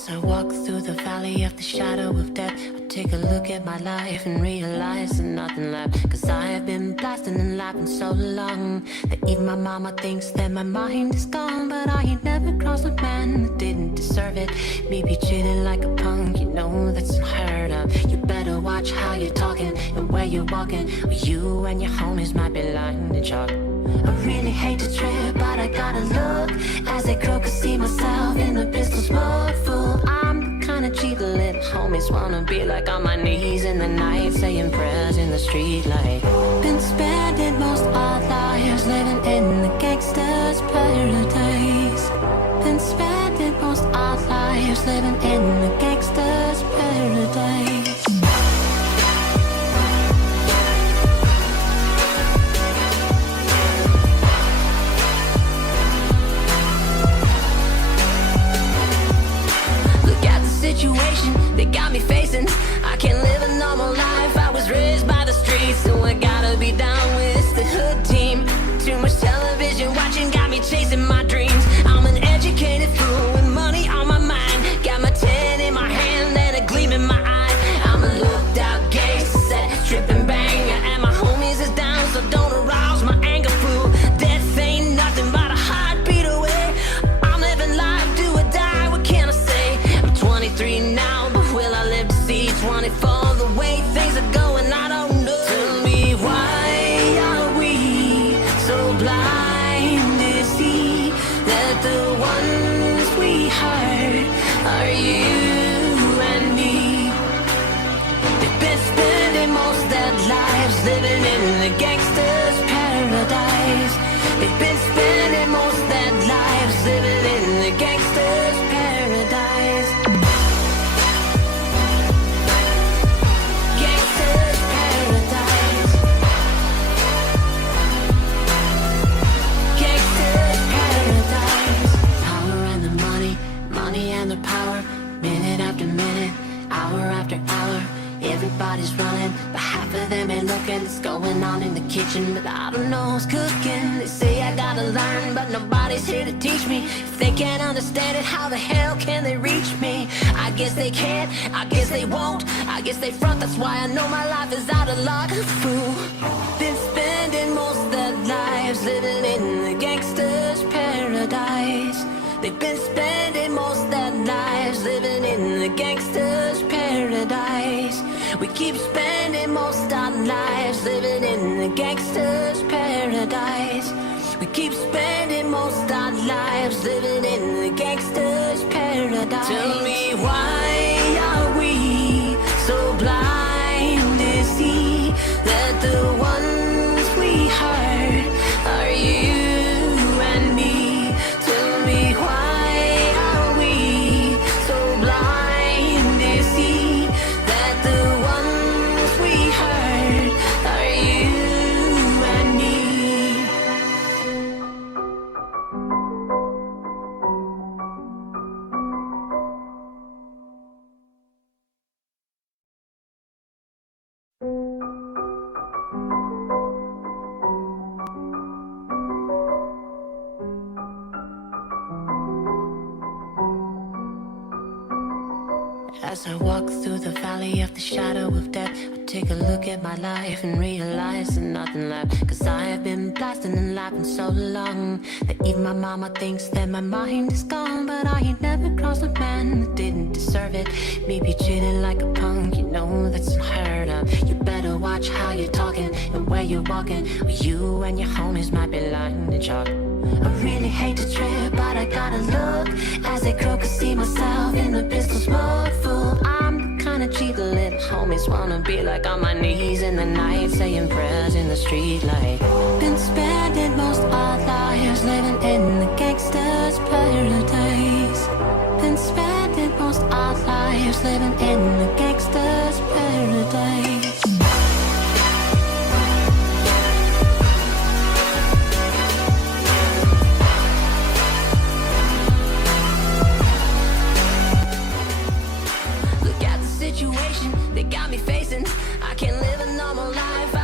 As I walk through the valley of the shadow of death, I take a look at my life and realize there's nothing left. Cause I have been blasting and laughing so long that even my mama thinks that my mind is gone. But I ain't never crossed a man that didn't deserve it. Me be treated like a punk, you know that's unheard of. You better watch how you're talking and where you're walking, or you and your homies might be lying to chalk. I really hate to trip, but I gotta look as I croak and see myself in a pistol smoke full. I'm the kind of G the little homies wanna be like, on my knees in the night saying prayers in the street light. Been spending most our lives living in the gangster's paradise. Been spending most our lives living in the gangster's paradise. Situation they got me facing, I can't live a normal life. I was raised by the streets, so I gotta be down with the hood team. Too much television watching got me chasing my dreams. I'm an educated fool with money on my mind. Got my 10 in my hand and a gleam in my eye. I'm a looked out gangster, tripping bang, and my homies is down, so don't arouse my anger, fool. Death ain't nothing but a heartbeat away. I'm living life, do or die, what can I say? 23 now, but will I live to see 24? The way things are going, I don't know. Tell me, why are we so blind to see that the ones we hurt are you and me? They've been spending most their lives living in the gangster's paradise. They've been spending most their lives living in the gangster's paradise. And the power, minute after minute, hour after hour, everybody's running, but half of them ain't looking. It's going on in the kitchen, but I don't know who's cooking. They say I gotta learn, but nobody's here to teach me. If they can't understand it, how the hell can they reach me? I guess they can't, I guess they won't, I guess they front, that's why I know my life is out of luck. Fool, been spending most their lives living in the gangster's paradise. They've been spending most their lives living in the gangster's paradise. We keep spending most our lives living in the gangster's paradise. We keep spending most our lives living in the gangster's paradise. Tell me, why are we so blind to see that the ones we hurt are you and me? Tell me, why are we so blind to see that the ones we hurt are you and me? As I walk through the valley of the shadow of death, I take a look at my life and realize there's nothing left. Cause I have been blasting and laughing so long that even my mama thinks that my mind is gone. But I ain't never crossed a man that didn't deserve it. Me be treated like a punk, you know that's unheard of. You better watch how you're talking and where you're walking, or you and your homies might be lying to chalk. I really hate to trip, but I gotta look as I croak and see myself in the pistol smoke full. I'm the kind of G the little homies wanna be like, on my knees in the night saying prayers in the street light. Been spending most our lives living in the gangster's paradise. Been spending most our lives living in the gangster's paradise. Situation they got me facing, I can't live a normal life.